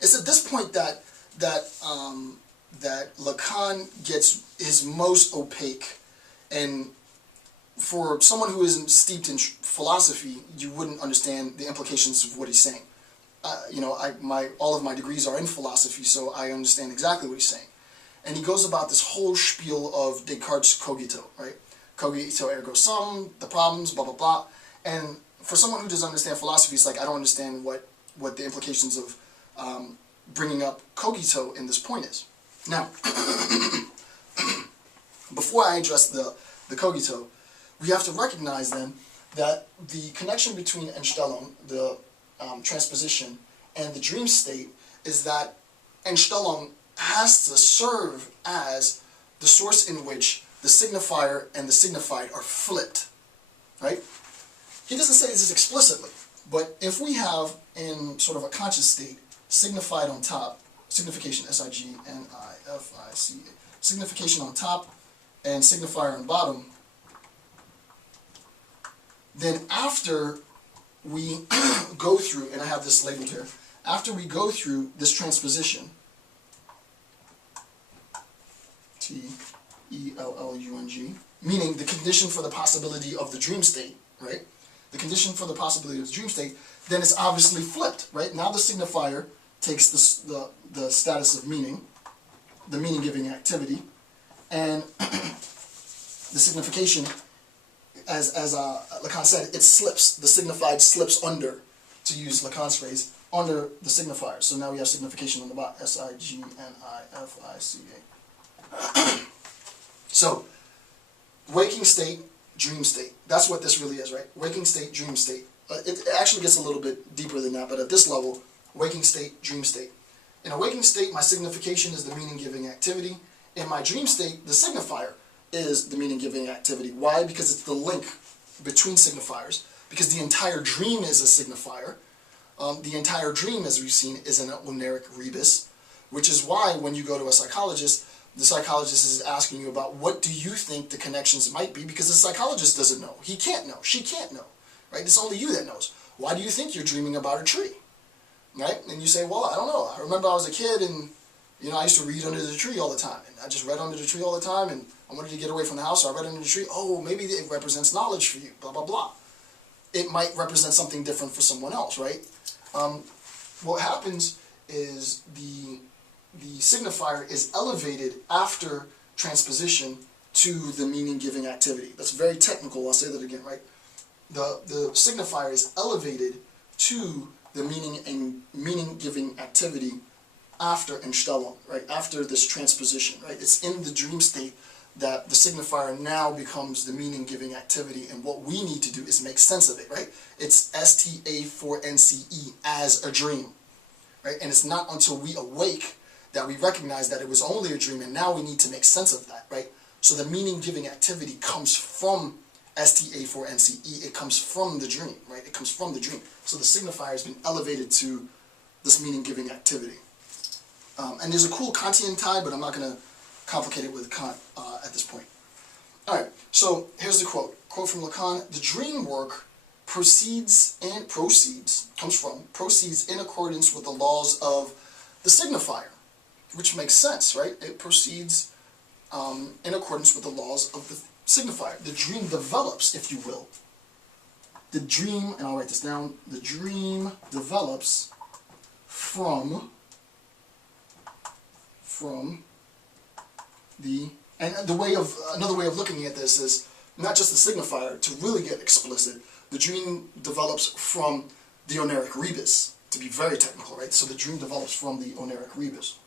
It's at this point that Lacan gets his most opaque, and for someone who isn't steeped in philosophy, you wouldn't understand the implications of what he's saying. All of my degrees are in philosophy, so I understand exactly what he's saying. And he goes about this whole spiel of Descartes' cogito, right? Cogito ergo sum, the problems, blah, blah, blah. And for someone who doesn't understand philosophy, it's like, I don't understand what the implications of bringing up cogito in this point is. Now, before I address the cogito, we have to recognize then that the connection between Entstellung, the transposition, and the dream state is that Entstellung has to serve as the source in which the signifier and the signified are flipped, right? He doesn't say this explicitly, but if we have in sort of a conscious state signified on top, signification, S-I-G-N-I-F-I-C-A, signification on top and signifier on bottom, then after we go through, and I have this labeled here, after we go through this transposition, T-E-L-L-U-N-G, meaning the condition for the possibility of the dream state, right? The condition for the possibility of the dream state, then it's obviously flipped, right? Now the signifier takes the status of meaning, the meaning-giving activity, and the signification, as Lacan said, it slips, the signified slips under, to use Lacan's phrase, under the signifier. So now we have signification on the bottom, S-I-G-N-I-F-I-C-A. So, waking state, dream state. That's what this really is, right? Waking state, dream state. It actually gets a little bit deeper than that, but at this level, waking state, dream state. In a waking state, my signification is the meaning-giving activity. In my dream state, the signifier is the meaning-giving activity. Why? Because it's the link between signifiers. Because the entire dream is a signifier. The entire dream, as we've seen, is an oneric rebus, which is why when you go to a psychologist, the psychologist is asking you about what do you think the connections might be, because the psychologist doesn't know. He can't know. She can't know. Right? It's only you that knows. Why do you think you're dreaming about a tree? Right? And you say, well, I don't know. I remember I was a kid and I used to read under the tree all the time. And I just read under the tree all the time, and I wanted to get away from the house, so I read under the tree. Oh, maybe it represents knowledge for you, blah, blah, blah. It might represent something different for someone else, right? What happens is the signifier is elevated after transposition to the meaning-giving activity. That's very technical, I'll say that again, right? The signifier is elevated to the meaning-giving activity after Entstellung, right? After this transposition, right? It's in the dream state that the signifier now becomes the meaning-giving activity, and what we need to do is make sense of it, right? It's STA4NCE, as a dream, right? And it's not until we awake that we recognize that it was only a dream, and now we need to make sense of that, right? So the meaning-giving activity comes from STA4NCE, it comes from the dream, right? It comes from the dream. So the signifier has been elevated to this meaning-giving activity. And there's a cool Kantian tie, but I'm not going to complicate it with Kant at this point. Alright, so here's the quote. Quote from Lacan: "The dream work proceeds in accordance with the laws of the signifier," which makes sense, right? It proceeds in accordance with the laws of the signifier. The dream develops, if you will. The dream, and I'll write this down, the dream develops from the, and another way of looking at this is not just the signifier. To really get explicit, the dream develops from the oneric rebus, to be very technical, right? So the dream develops from the oneric rebus,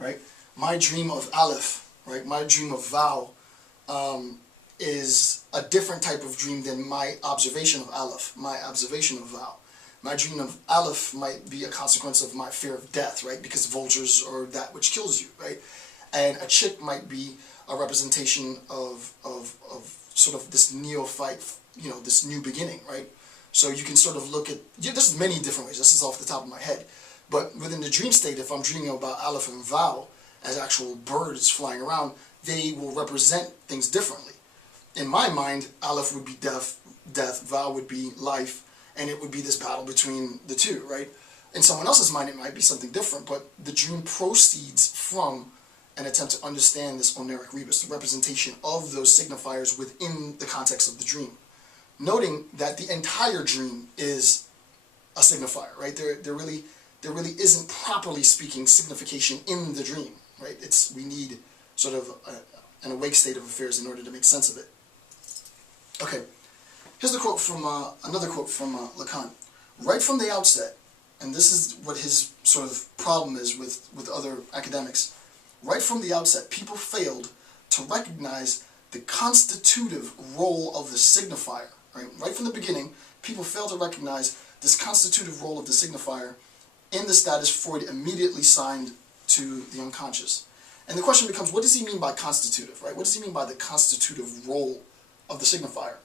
right? My dream of Aleph, right? My dream of vow is a different type of dream than my observation of Aleph, my observation of vow. My dream of Aleph might be a consequence of my fear of death, right? Because vultures are that which kills you, right? And a chick might be a representation of sort of this neophyte, this new beginning, right? So you can sort of look at, this is many different ways, this is off the top of my head. But within the dream state, if I'm dreaming about Aleph and vow as actual birds flying around, they will represent things differently. In my mind, Aleph would be death, vow would be life, and it would be this battle between the two, right? In someone else's mind, it might be something different, but the dream proceeds from an attempt to understand this oneric rebus, the representation of those signifiers within the context of the dream. Noting that the entire dream is a signifier, right? There really isn't, properly speaking, signification in the dream, right? We need sort of an awake state of affairs in order to make sense of it. Okay, here's the quote from another quote from Lacan. Right from the outset, and this is what his sort of problem is with other academics. Right from the outset, people failed to recognize the constitutive role of the signifier. Right from the beginning, people failed to recognize this constitutive role of the signifier in the status Freud immediately signed to the unconscious. And the question becomes, what does he mean by constitutive, right? What does he mean by the constitutive role of the signifier?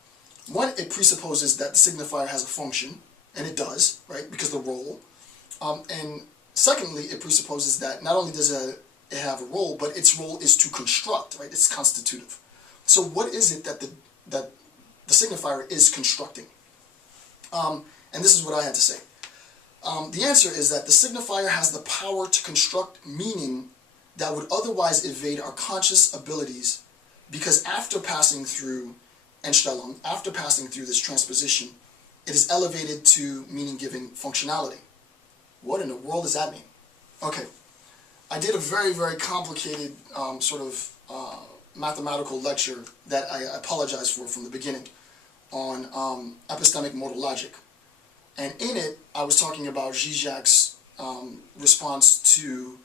One, it presupposes that the signifier has a function, and it does, right, because the role. And secondly, it presupposes that not only does it have a role, but its role is to construct, right? It's constitutive. So what is it that the signifier is constructing? And this is what I had to say. The answer is that the signifier has the power to construct meaning that would otherwise evade our conscious abilities, because after passing through Entstellung, after passing through this transposition, it is elevated to meaning-giving functionality. What in the world does that mean? Okay, I did a very, very complicated sort of mathematical lecture that I apologize for from the beginning on epistemic modal logic. And in it, I was talking about Zizek's response to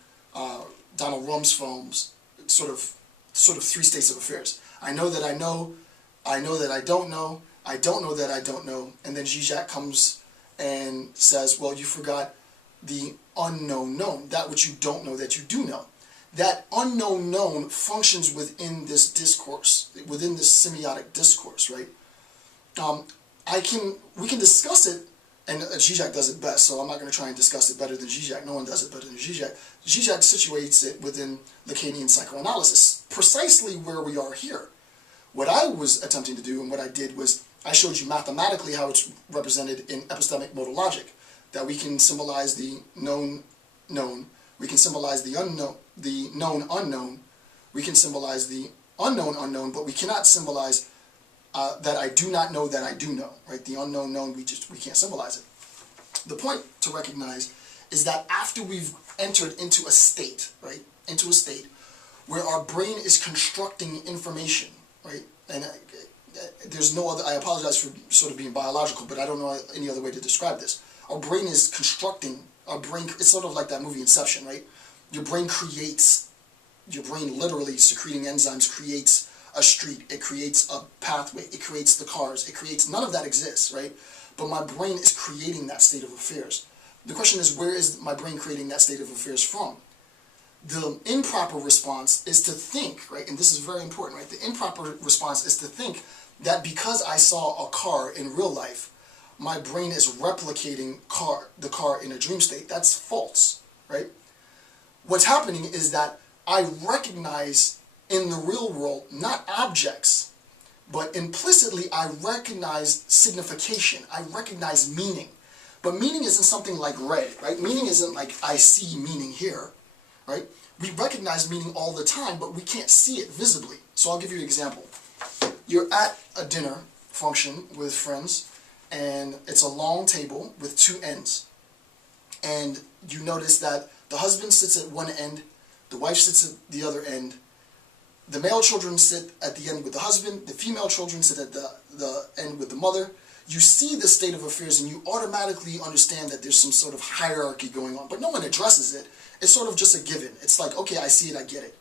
Donald Rumsfeld's sort of three states of affairs. I know that I know, I know that I don't know that I don't know, and then Zizek comes and says, well, you forgot the unknown known, that which you don't know that you do know. That unknown known functions within this discourse, within this semiotic discourse, right? We can discuss it, and Zizek does it best, so I'm not going to try and discuss it better than Zizek. No one does it better than Zizek. Zizek situates it within Lacanian psychoanalysis, precisely where we are here. What I was attempting to do, and what I did, was I showed you mathematically how it's represented in epistemic modal logic, that we can symbolize the known known, we can symbolize the unknown, the known unknown, we can symbolize the unknown unknown, but we cannot symbolize that I do not know that I do know, right? The unknown known, we can't symbolize it. The point to recognize is that after we've entered into a state, right, into a state where our brain is constructing information, right, and there's no other, I apologize for sort of being biological, but I don't know any other way to describe this. Our brain is constructing, our brain, it's sort of like that movie Inception, right? Your brain creates, your brain literally secreting enzymes creates a street, it creates a pathway, it creates the cars, it creates, none of that exists, right? But my brain is creating that state of affairs. The question is, where is my brain creating that state of affairs from? The improper response is to think, right, and this is very important, right? The improper response is to think that because I saw a car in real life, my brain is replicating the car in a dream state. That's false, right? What's happening is that I recognize in the real world, not objects, but implicitly I recognize signification. I recognize meaning. But meaning isn't something like red, right? Meaning isn't like I see meaning here, right? We recognize meaning all the time, but we can't see it visibly. So I'll give you an example. You're at a dinner function with friends, and it's a long table with two ends. And you notice that the husband sits at one end, the wife sits at the other end. The male children sit at the end with the husband, the female children sit at the end with the mother. You see the state of affairs and you automatically understand that there's some sort of hierarchy going on, but no one addresses it. It's sort of just a given. It's like, okay, I see it, I get it.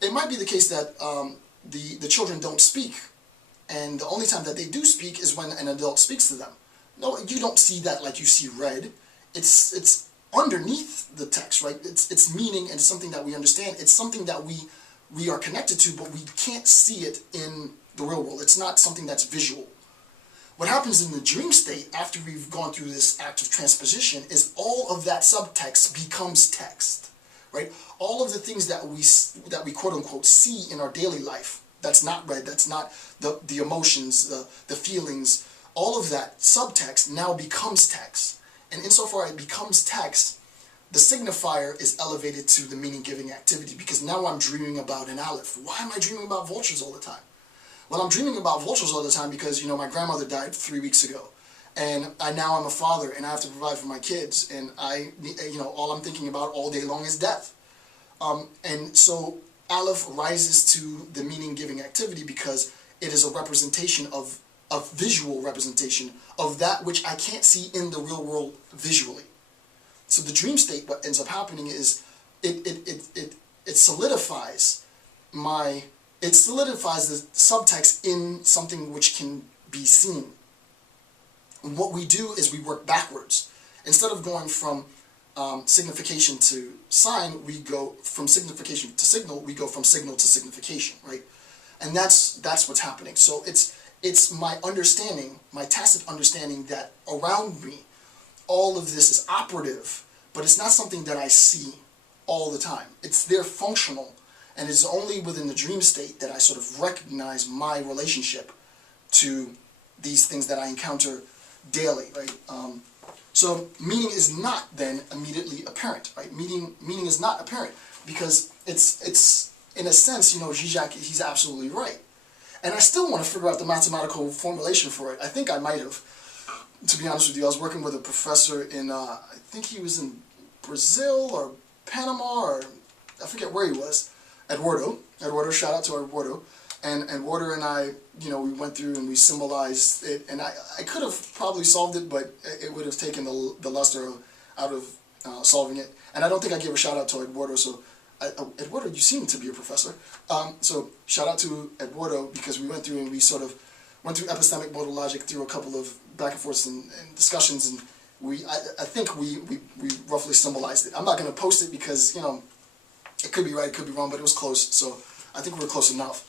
It might be the case that the children don't speak, and the only time that they do speak is when an adult speaks to them. No, you don't see that like you see red. It's underneath the text, right? It's meaning, and it's something that we understand. It's something that we are connected to, but we can't see it in the real world. It's not something that's visual. What happens in the dream state after we've gone through this act of transposition is all of that subtext becomes text, right? All of the things that we quote unquote see in our daily life, that's not red, that's not the emotions, the feelings, all of that subtext now becomes text. And insofar it becomes text, the signifier is elevated to the meaning-giving activity, because now I'm dreaming about an aleph. Why am I dreaming about vultures all the time? Well, I'm dreaming about vultures all the time because, you know, my grandmother died 3 weeks ago. And now I'm a father, and I have to provide for my kids, and all I'm thinking about all day long is death. And so aleph rises to the meaning-giving activity because it is a representation of visual representation of that which I can't see in the real world visually. So the dream state, what ends up happening is it solidifies the subtext in something which can be seen. And what we do is we work backwards. Instead of going from signification to sign, we go from signification to signal, we go from signal to signification, right? And that's what's happening. So it's my understanding, my tacit understanding that around me, all of this is operative, but it's not something that I see all the time. It's there functional, and it's only within the dream state that I sort of recognize my relationship to these things that I encounter daily, right? So meaning is not then immediately apparent, right? Meaning is not apparent because it's in a sense, you know, Zizek, he's absolutely right. And I still want to figure out the mathematical formulation for it. I think I might have, to be honest with you. I was working with a professor in, I think he was in Brazil or Panama, or I forget where he was, Eduardo, shout out to Eduardo. And Eduardo and I, you know, we went through and we symbolized it, and I could have probably solved it, but it would have taken the luster out of solving it. And I don't think I gave a shout out to Eduardo, so Eduardo, you seem to be a professor. So shout out to Eduardo, because we went through and we sort of went through epistemic modal logic through a couple of back and forths and discussions, and I think we roughly symbolized it. I'm not going to post it because, you know, it could be right, it could be wrong, but it was close, so I think we were close enough.